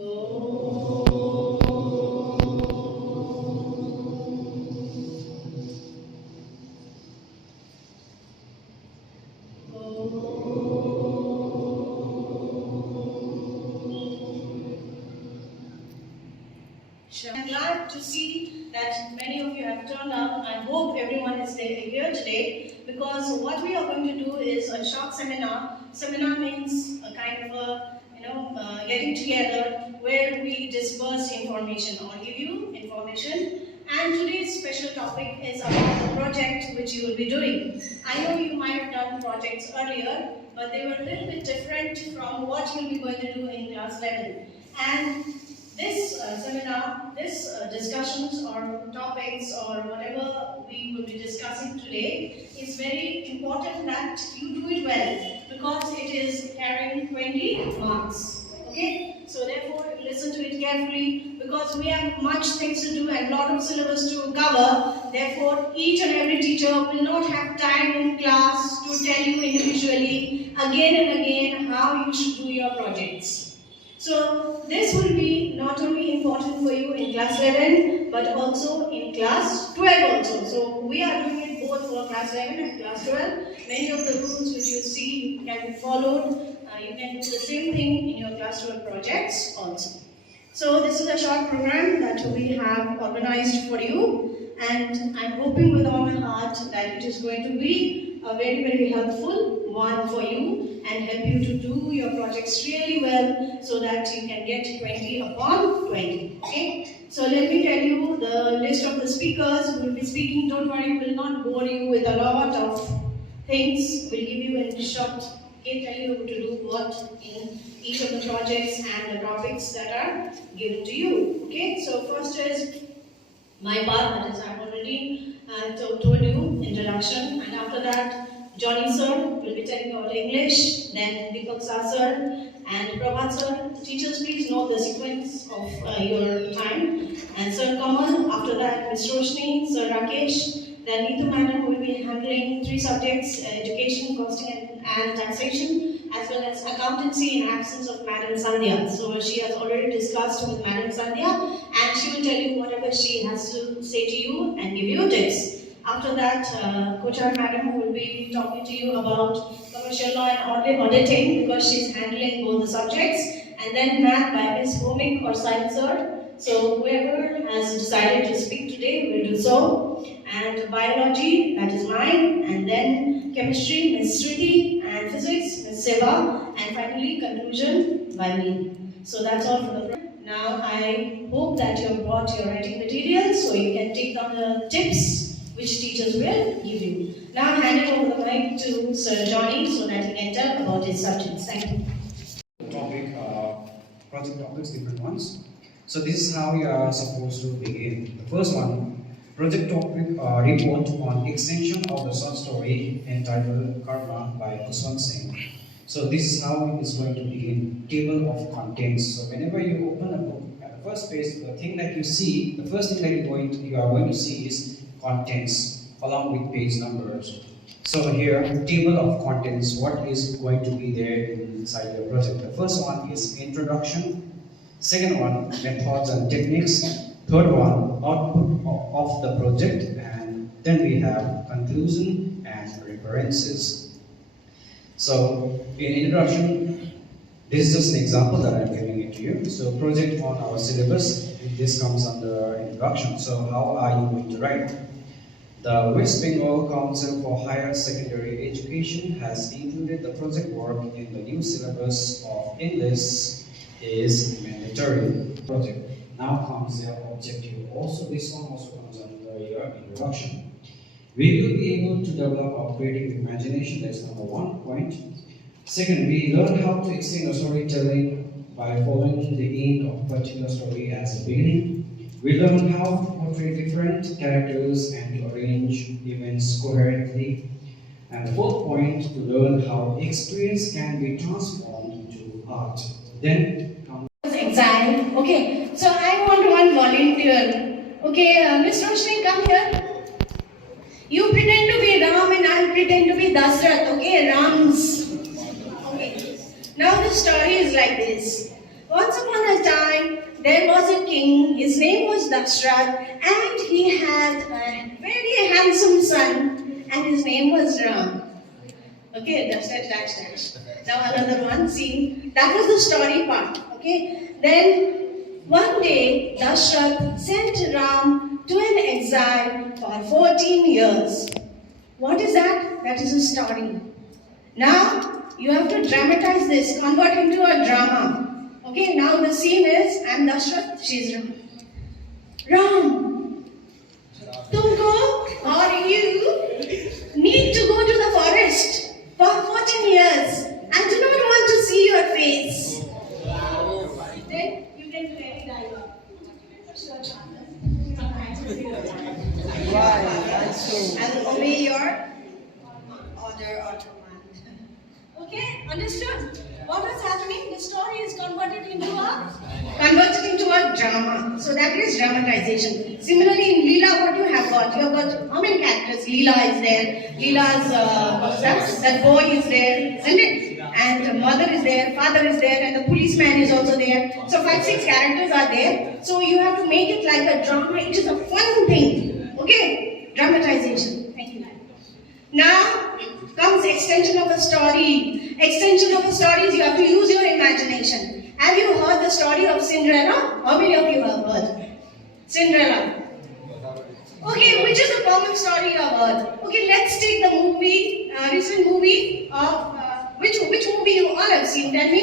I'm glad to see that many of you have turned up. I hope everyone is here today because what we are going to do is a short seminar. Seminar means a kind of a getting together where we disperse information or give you information. And today's special topic is about the project which you will be doing. I know you might have done projects earlier, but they were a little bit different from what you'll be going to do in class 11. And this seminar, this discussions or topics or whatever we will be discussing today is very important that you do it well because it is carrying 20 marks. Okay, so therefore listen to it carefully because we have much things to do and lot of syllabus to cover. Therefore, each and every teacher will not have time in class to tell you individually again and again how you should do your projects. So this will be not only important for you in class 11 but also in class 12 also. So we are doing it both for class 11 and class 12. Many of the rules which you see can be followed. You can do the same thing in your class 12 projects also. So this is a short program that we have organized for you and I'm hoping with all my heart that it is going to be a very, very helpful one for you and help you to do your projects really well so that you can get 20 upon 20. Okay? So let me tell you the list of the speakers who will be speaking. Don't worry, we will not bore you with a lot of things. We'll give you in short, okay, tell you to do what in each of the projects and the topics that are given to you. Okay, so first is my part, that is I've already told you, introduction, and after that Johnny sir will be telling you about English, then Deepak sir and Prabhat sir. Teachers, please know the sequence of your time. And Sir Kamal, after that Ms. Roshni, Sir Rakesh, then Neetu madam will be handling 3 subjects, education, costing and taxation, as well as accountancy in absence of Madam Sandhya. So she has already discussed with Madam Sandhya and she will tell you whatever she has to say to you and give you tips. After that, Kochar madam will be talking to you about commercial law and auditing because she's handling both the subjects. And then math by Ms. Bhumik or science sir. So whoever has decided to speak today will do so. And biology, that is mine. And then chemistry, Ms. Sriti. And physics, Ms. Seva. And finally, conclusion by me. So that's all for the program. Now I hope that you have brought your writing materials so you can take down the tips which teachers will give you. Now I'm handing over the mic to Sir Johnny so that he can tell about his subjects. Thank you. Topic, project topics, different ones. So this is how you are supposed to begin. The first one, project topic report on extension of the short story entitled Karma by Khuswant Singh. So this is how it is going to begin. Table of contents. So whenever you open a book, at the first page, the thing that you see, the first thing that you are going to see is contents along with page numbers. So here, table of contents, what is going to be there inside your project? The first one is introduction. Second one, methods and techniques. Third one, output of the project. And then we have conclusion and references. So in introduction, this is just an example that I'm giving it to you. So project on our syllabus, this comes under introduction. So how are you going to write? The West Bengal Council for Higher Secondary Education has included the project work in the new syllabus of English is mandatory. Project. Now comes the objective. Also, this one also comes under your introduction. We will be able to develop our creative imagination. That's number 1 point. Second, we learn how to extend a storytelling by following the end of a particular story as a beginning. We learn how to portray different characters and to arrange events coherently. And the fourth point, to learn how experience can be transformed into art. Then comes exile. Okay, so I want one volunteer. Okay, Ms. Roshni, come here. You pretend to be Ram and I pretend to be Dasrath. Okay, Rams. Okay. Now the story is like this. Once upon a time, there was a king. His name was Dashrath, and he had a very handsome son, and his name was Ram. Okay, dash. Now another one. See, that was the story part. Okay, then one day Dashrath sent Ram to an exile for 14 years. What is that? That is a story. Now you have to dramatize this, convert into a drama. Okay, now the scene is I'm Dashrath, she's Ram. Ram, तुमको or you need to go to the forest for 14 years. I do not want to see your face. Then you can do any dialogue. I will obey your order or command. Okay, understood? What was happening? The story is converted into a drama. So that is dramatization. Similarly, in Leela, what you have got? You have got how many characters? Leela is there. Leela's that boy is there, isn't it? And mother is there, father is there, and the policeman is also there. So 5-6 characters are there. So you have to make it like a drama. It is a fun thing. Okay, dramatization. Thank you. Now comes extension of a story. Extension of a story is you have to use your imagination. Have you heard the story of Cinderella? How many of you have heard? Cinderella. Okay, which is a common story you have heard? Okay, let's take the movie, recent movie of, which movie you all have seen? Tell me.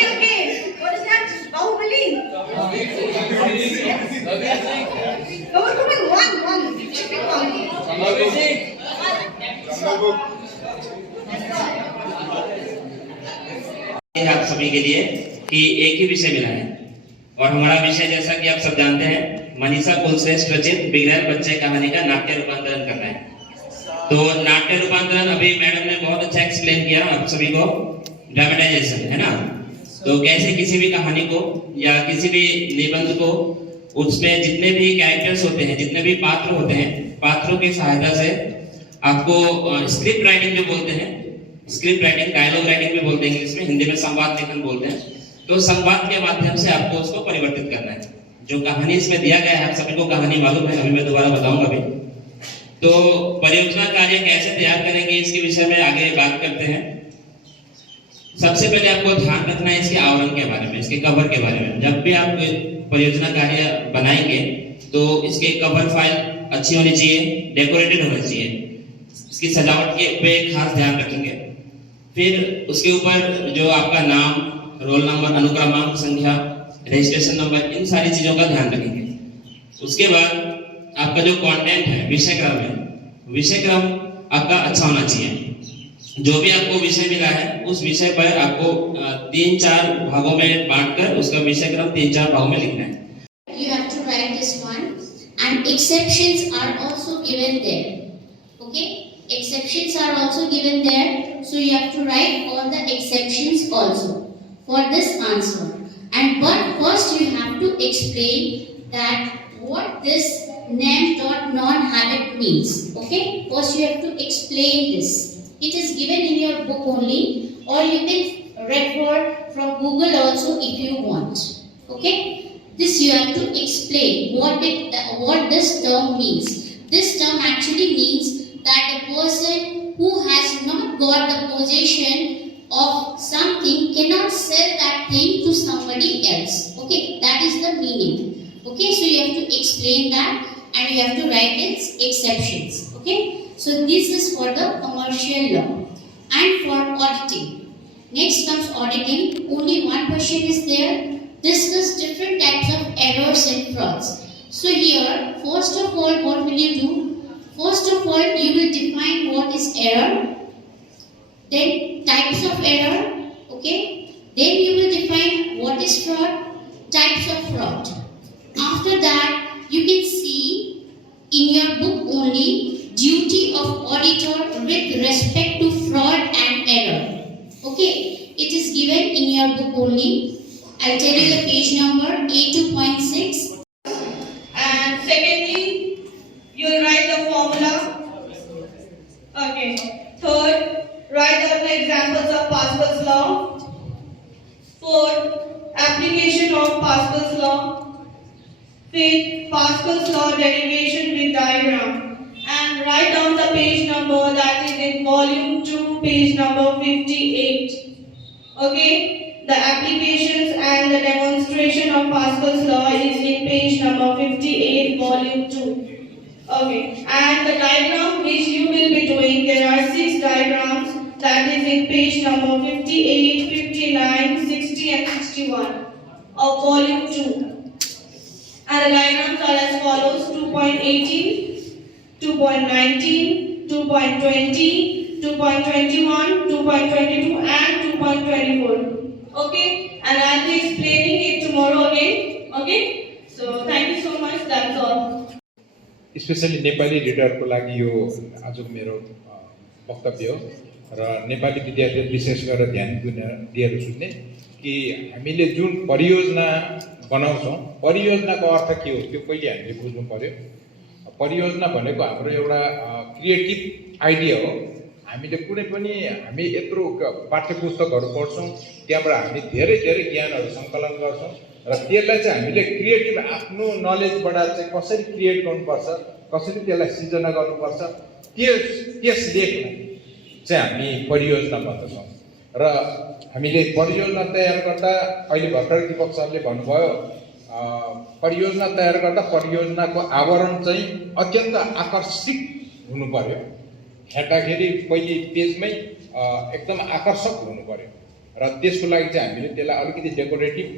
Okay. What is that? Bahubali? Come on, one. You should pick one. आप सभी के लिए कि एक ही विषय मिला है और हमारा विषय जैसा कि आप सब जानते हैं मनीषा कुलश्रेष्ठ रचित बिगड़ैल बच्चे कहानी का नाट्य रूपांतरण करना है। तो नाट्य रूपांतरण अभी मैडम ने बहुत अच्छा एक्सप्लेन किया आप सभी को, ड्रामेटाइजेशन है ना। तो कैसे किसी भी कहानी को या किसी भी निबंध को उसमें जितने भी कैरेक्टर्स होते हैं, जितने भी पात्र होते हैं, पात्रों की सहायता से आपको स्क्रिप्ट राइटिंग जो बोलते हैं, स्क्रिप्ट राइटिंग, डायलॉग राइटिंग भी बोलते हैं इंग्लिश में, हिंदी में संवाद लेखन बोलते हैं। तो संवाद के माध्यम से आपको उसको परिवर्तित करना है। जो कहानी इसमें दिया गया है आप सभी को कहानी मालूम है, अभी मैं दोबारा बताऊंगा अभी। तो परियोजना कार्य कैसे तैयार करेंगे इसके विषय में आगे बात करते हैं। सबसे पहले आपको ध्यान रखना है इसके आवरण के बारे में, इसके कवर के बारे में। जब भी आप परियोजना कार्य बनाएंगे तो इसके कवर फाइल अच्छी होनी चाहिए, डेकोरेटेड होना चाहिए, इसकी सजावट के पे खास ध्यान रखेंगे। फिर उसके ऊपर जो आपका नाम, रोल नंबर, अनुक्रमांक संख्या, रजिस्ट्रेशन नंबर, इन सारी चीजों का ध्यान रखेंगे। उसके बाद आपका जो कंटेंट है, विषय क्रम है, विषय क्रम आपका अच्छा होना चाहिए। जो भी आपको विषय मिला है उस विषय पर आपको 3-4 भागों में बांटकर उसका विषय क्रम 3-4 भागों में लिखना है। You have to write this one, and exceptions are also given there. Okay, exceptions are also given there, so you have to write all the exceptions also for this answer. And but first you have to explain that what this name dot non-habit means. Okay, first you have to explain this. It is given in your book only, or you can refer from Google also if you want. Okay, this you have to explain what this term means. This term actually means that a person who has not got the possession of something cannot sell that thing to somebody else. Okay, that is the meaning. Okay, so you have to explain that and you have to write its exceptions. Okay, so this is for the commercial law and for auditing. Next comes auditing. Only one question is there. Discuss different types of errors and frauds. So here, first of all, what will you do? First of all, you will define what is error, then types of error, okay? Then you will define what is fraud, types of fraud. After that, you can see in your book only duty of auditor with respect to fraud and error. Okay, it is given in your book only. I'll tell you the page number A2.6. And secondly, you'll write the formula. Okay. Third, write down the examples of Pascal's law. application of Pascal's law. Fifth, Pascal's law derivation with diagram. And write down the page number that is in volume 2, page number 58. Okay, the applications and the demonstration of Pascal's law is in page number 58, volume 2. Okay, and the diagram which you will be doing, there are 6 diagrams that is in page number 58, 59, 60 and 61 of volume 2. And the diagrams are as follows: 2.18, 2.19, 2.20, 2.21, 2.22 and 2.24. Okay, and I'll be explaining it tomorrow again. Okay, so thank you so much, that's all. Specially Nepali रिडरको लागि यो आजको मेरो वक्तव्य हो र नेपाली विद्यार्थी विशेष गरेर ध्यान दिएर सुन्ने कि हामीले जुन परियोजना बनाउँछौँ परियोजनाको अर्थ के हो त्यो पहिले हामीले बुझ्नु पर्यो। परियोजना भनेको हाम्रो एउटा क्रिएटिभ आइडिया हो। हामीले कुनै पनि हामी यत्रो पाठ्यपुस्तकहरू पढ्छौँ, त्यहाँबाट हामी धेरै धेरै ज्ञानहरू सङ्कलन गर्छौँ र त्यसलाई चाहिँ हामीले क्रिएटिभ आफ्नो नलेजबाट चाहिँ कसरी क्रिएट गर्नुपर्छ, कसरी त्यसलाई सिर्जना गर्नुपर्छ, त्यस लेखलाई चाहिँ हामी परियोजना भन्दछौँ। र हामीले परियोजना तयार गर्दा अहिले भर्खर दीपक सरले भन्नुभयो, परियोजना तयार गर्दा परियोजनाको आवरण चाहिँ अत्यन्त आकर्षक हुनु पर्यो। हेर्दाखेरि पहिले पेजमै एकदम आकर्षक हुनु पर्यो र त्यसको लागि चाहिँ हामीले त्यसलाई अलिकति डेकोरेटिभ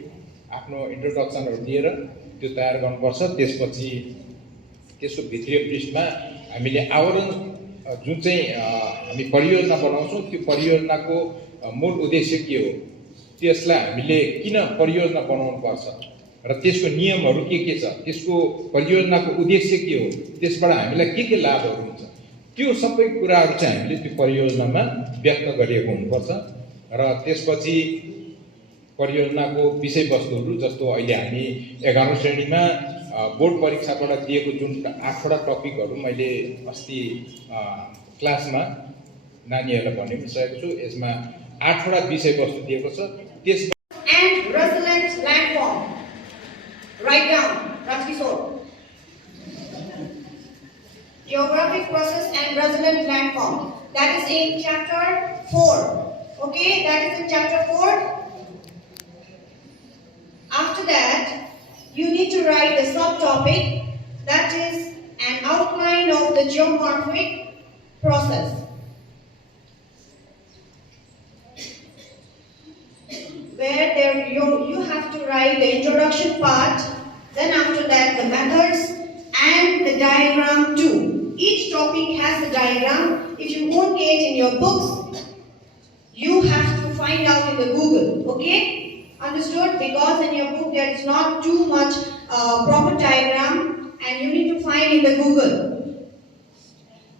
आफ्नो इन्ट्रोडक्सनहरू दिएर त्यो तयार गर्नुपर्छ। त्यसपछि त्यसको भित्रीय पृष्ठमा हामीले आवरण जुन चाहिँ हामी परियोजना बनाउँछौँ त्यो परियोजनाको मूल उद्देश्य के हो, त्यसलाई हामीले किन परियोजना बनाउनु पर्छ र त्यसको नियमहरू के छ, त्यसको परियोजनाको उद्देश्य के हो, त्यसबाट हामीलाई के लाभहरू हुन्छ, त्यो सबै कुराहरू चाहिँ हामीले त्यो परियोजनामा व्यक्त गरिएको हुनुपर्छ। र त्यसपछि परियोजनाको विषयवस्तुहरू जस्तो अहिले हामी 11औं श्रेणीमा बोर्ड परीक्षाबाट दिएको जुन 8वटा टपिकहरू मैले अस्ति क्लासमा नानीहरूलाई भनिसकेको छु, यसमा 8वटा विषयवस्तु दिएको छ। त्यस And resilient landform. Write down, Rajkishore. Geographic process and resilient landform. That is in chapter 4. Okay, that is in chapter 4. After that, you need to write the subtopic, that is an outline of the geomorphic process. Where there you have to write the introduction part, then after that the methods and the diagram too. Each topic has a diagram. If you won't get in your books, you have to find out in the Google, okay? Understood? Because in your book there is not too much proper diagram and you need to find in the Google.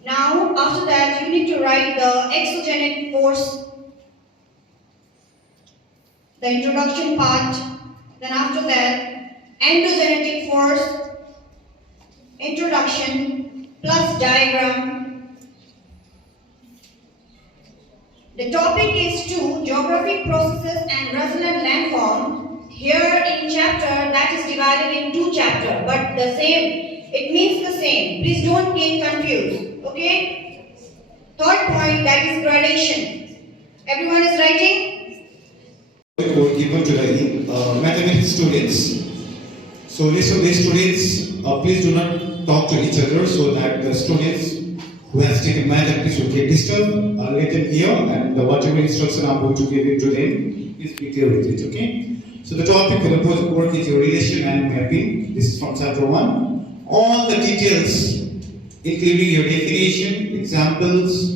Now, after that, you need to write the exogenic force, the introduction part, then after that, endogenetic force, introduction, plus diagram. The topic is 2, geographic processes and resilient landform. Here in chapter, that is divided in 2 chapters, but the same, it means the same. Please don't get confused, okay? Third point, that is gradation. Everyone is writing? Were given to the mathematics students. So listen, the students, please do not talk to each other so that the students who has taken mathematics will get disturbed. Let them hear, and whatever instruction I'm going to give it to them, please be clear with it, okay? So the topic for the project work is your relation and mapping. This is from chapter 1. All the details, including your definition, examples,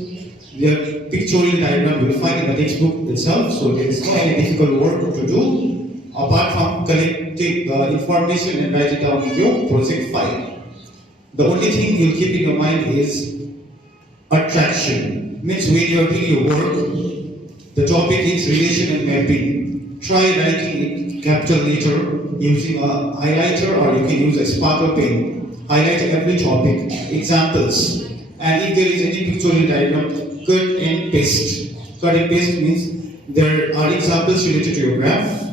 your pictorial diagram you will find in the textbook itself, so there is no any difficult work to do apart from collecting information and write it down in your project file. The only thing you'll keep in your mind is attraction. Means when you are doing your work, the topic is relation and mapping. Try writing it capital letter using a highlighter, or you can use a sparkle pen. Highlight every topic, examples, and if there is any pictorial diagram, cut and paste. Cut and paste means there are examples related to your graph.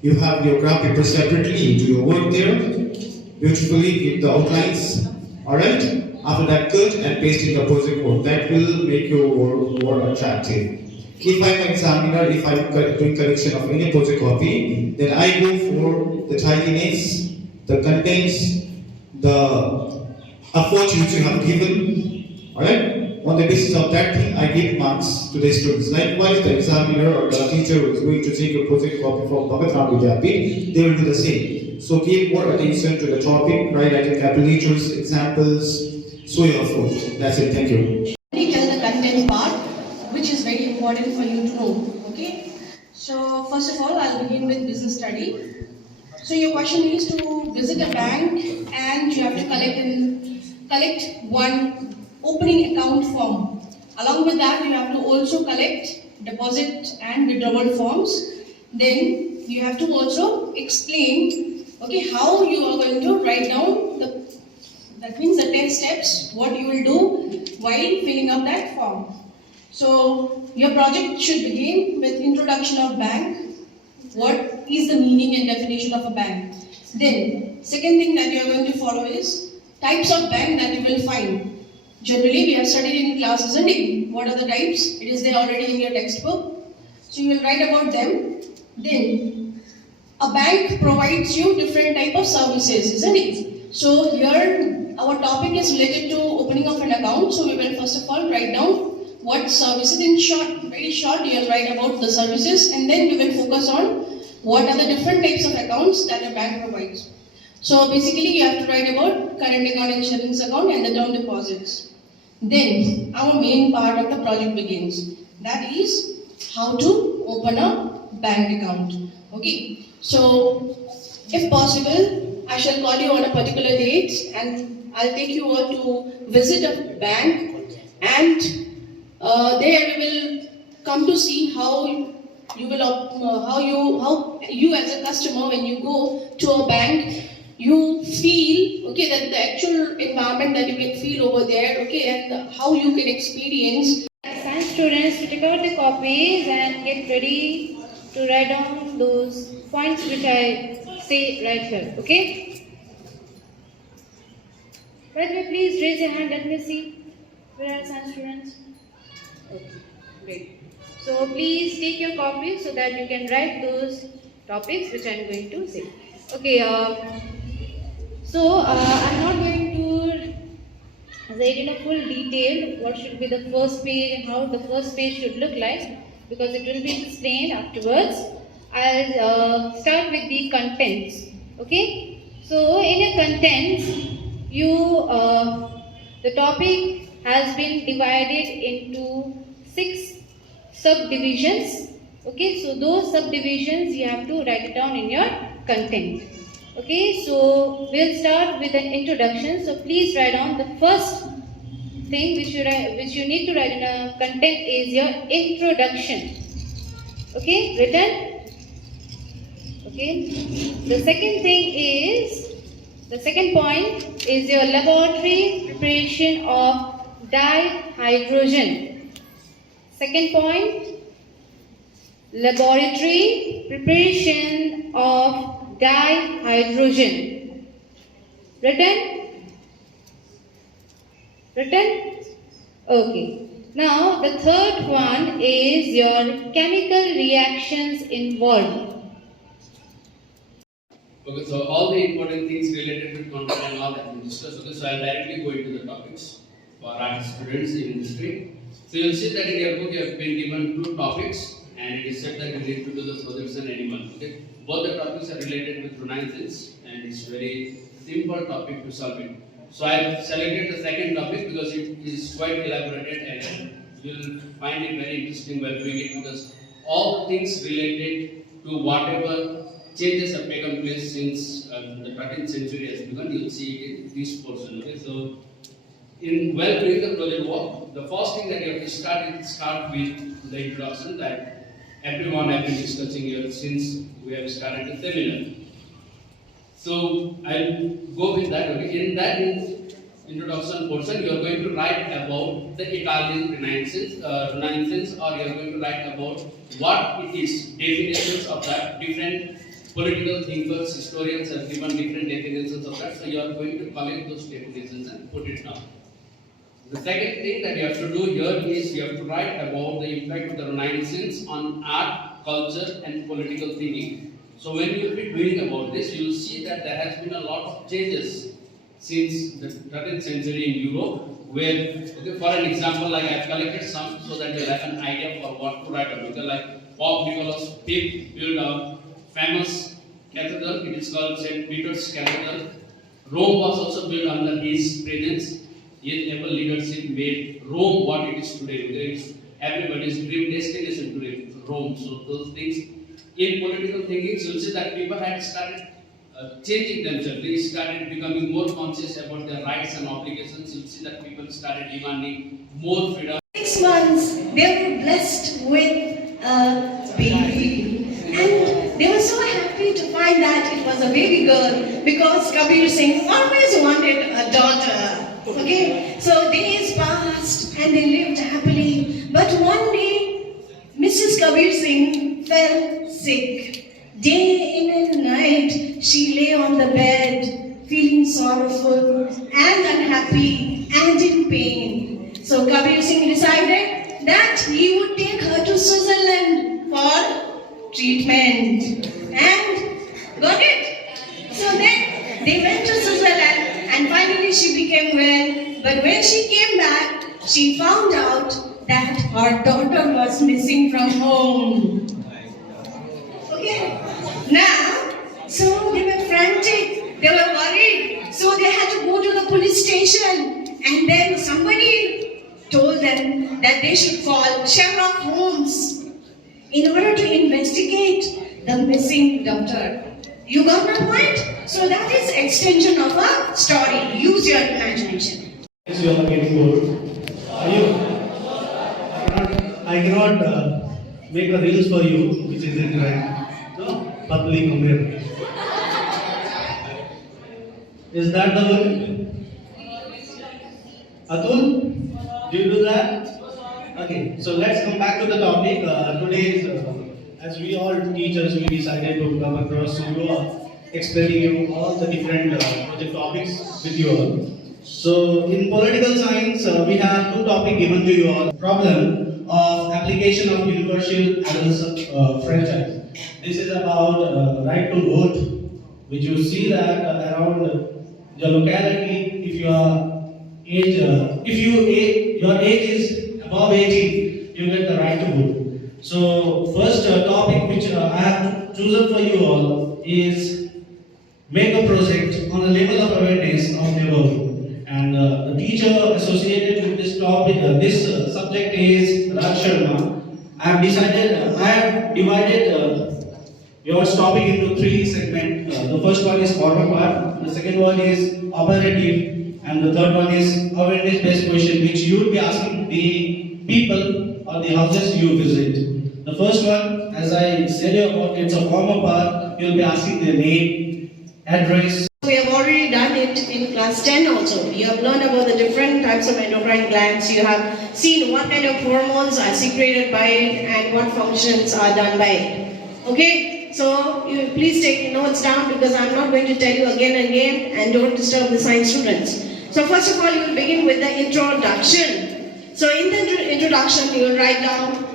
You have your graph paper separately, you do your work there, beautifully give the outlines, alright? After that, cut and paste in the project code. That will make your work more attractive. If I'm an examiner, if I'm doing correction of any project copy, then I go for the tidiness, the contents, the effort which you have given, alright? On the basis of that thing, I give marks to the students. Likewise, the examiner or the teacher who is going to take a project copy from Bhagat Ram Vidyapith, they will do the same. So give more attention to the topic, write item capital letters, examples, show your effort. That's it, thank you. Only tell the content part, which is very important for you to know. Okay. So first of all, I'll begin with business study. So your question is to visit a bank and you have to collect one opening account form. Along with that, you have to also collect deposit and withdrawal forms. Then you have to also explain, okay, how you are going to write down that means the 10 steps, what you will do while filling up that form. So your project should begin with introduction of bank. What is the meaning and definition of a bank? Then, second thing that you are going to follow is types of bank that you will find. Generally, we have studied in class, isn't it? What are the types? It is there already in your textbook. So you will write about them. Then, a bank provides you different type of services, isn't it? So here, our topic is related to opening of an account. So we will first of all write down what services in short, very short, you will write about the services, and then we will focus on what are the different types of accounts that a bank provides. So basically, you have to write about current account and savings account and the term deposits. Then our main part of the project begins. That is how to open a bank account. Okay. So if possible, I shall call you on a particular date and I'll take you all to visit a bank, and there we will come to see how you as a customer, when you go to a bank, you feel, okay, that the actual environment that you can feel over there, okay, and how you can experience. Science students to take out the copies and get ready to write down those points which I say right here, okay? Right away, please raise your hand, let me see. Where are science students? Okay, great. So please take your copies so that you can write those topics which I am going to say. Okay, I'm not going to write in a full detail what should be the first page and how the first page should look like, because it will be explained afterwards. I'll start with the contents. Okay, so in a contents, the topic has been divided into 6 subdivisions. Okay, so those subdivisions you have to write it down in your content. Okay, so we'll start with an introduction. So please write down the first thing which you need to write in a content is your introduction. Okay, written. Okay, the second point is your laboratory preparation of dihydrogen. Second point, laboratory preparation of dihydrogen. Written? Okay. Now the third one is your chemical reactions involved. Okay, so all the important things related to content and all that we discussed. Okay, so I'll directly go into the topics for our students in history. So you'll see that in your book you have been given 2 topics, and it is said that you need to do the projection animal. Okay, both the topics are related with Renaissance, and it's very simple topic to solve it. So I've selected the second topic because it is quite elaborated, and you'll find it very interesting while doing it, because all the things related to whatever changes have taken place since the 13th century has begun, you'll see it in this portion. Okay, so while doing the project work, the first thing that you have to start with the introduction that everyone has been discussing here since we have started the seminar. So I'll go with that. Okay. In that introduction portion, you are going to write about the Italian Renaissance, or you are going to write about what it is, definitions of that, different political thinkers, historians have given different definitions of that. So you are going to collect those definitions and put it down. The second thing that you have to do here is you have to write about the impact of the Renaissance on art, culture, and political thinking. So when you will be doing about this, you will see that there has been a lot of changes since the 13th century in Europe. Where, okay, for an example, like I've collected some so that you'll have an idea for what to write about. Like Pope Nicholas V built a famous cathedral. It is called St. Peter's Cathedral. Rome was also built under his presence. His able leadership made Rome what it is today. It's everybody's dream destination today, Rome. So those things in political thinking, you'll see that people had started changing themselves. They started becoming more conscious about their rights and obligations. You'll see that people started demanding more freedom. 6 months, they were blessed with a baby. And they were so happy to find that it was a baby girl because Kabir Singh always wanted a daughter. Okay, so days passed and they lived happily. But one day, Mrs. Kabir Singh fell sick. Day in and night, she lay on the bed, feeling sorrowful and unhappy and in pain. So Kabir Singh decided that he would take her to Switzerland for treatment. And got it? So then they went to Switzerland and finally she became well. But when she came back, she found out that her daughter was missing from home. Okay. Now, so they were frantic, they were worried, so they had to go to the police station. And then somebody told them that they should call Sherlock Holmes in order to investigate the missing daughter. You got my point? So that is extension of a story. Use your imagination. Yes, you are getting bored. Are you? I cannot make a reels for you, which isn't right. No, public mirror. Is that the one? Atul, do you do that? Okay, so let's come back to the topic. Today, as we all teachers, we decided to come across to you, explaining you all the different project topics with you all. So in political science, we have 2 topics given to you all. Problem of application of universal adult franchise. This is about right to vote, which you see that around the locality, if your age is above 18, you get the right to vote. So first topic which I have chosen for you all is make a project on the level of awareness of neighborhood. And the teacher associated with this topic, this subject is Raj Sharma. I have divided your topic into 3 segments. The first one is formal part, the second one is operative, and the third one is awareness-based question, which you will be asking the people or the houses you visit. The first one, as I said about, it's a formal part. You will be asking their name, address. We have already done it in class 10 also. You have learned about the different types of endocrine glands. You have seen what kind of hormones are secreted by it and what functions are done by it. Okay, so you please take notes down because I'm not going to tell you again and again, and don't disturb the science students. So first of all, you will begin with the introduction. So in the introduction, you will write down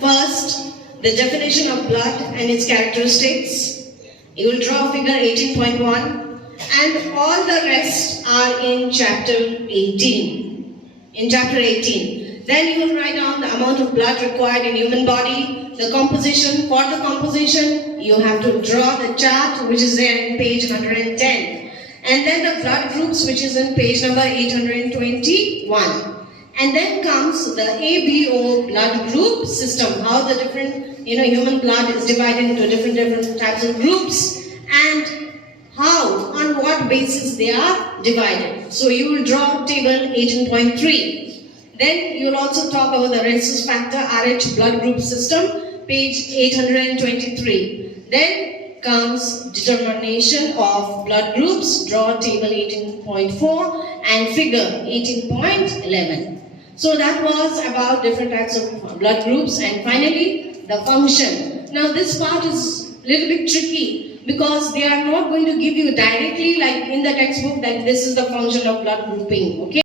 first the definition of blood and its characteristics. You will draw figure 18.1. And all the rest are in chapter 18. In chapter 18. Then you will write down the amount of blood required in human body, the composition. For the composition, you have to draw the chart which is there in page 110. And then the blood groups which is in page number 821. And then comes the ABO blood group system, how the different human blood is divided into different types of groups, and how, on what basis they are divided. So you will draw table 18.3. Then you will also talk about the rhesus factor RH blood group system, page 823. Then comes determination of blood groups, draw table 18.4 and figure 18.11. So that was about different types of blood groups, and finally the function. Now this part is little bit tricky because they are not going to give you directly like in the textbook that this is the function of blood grouping, okay?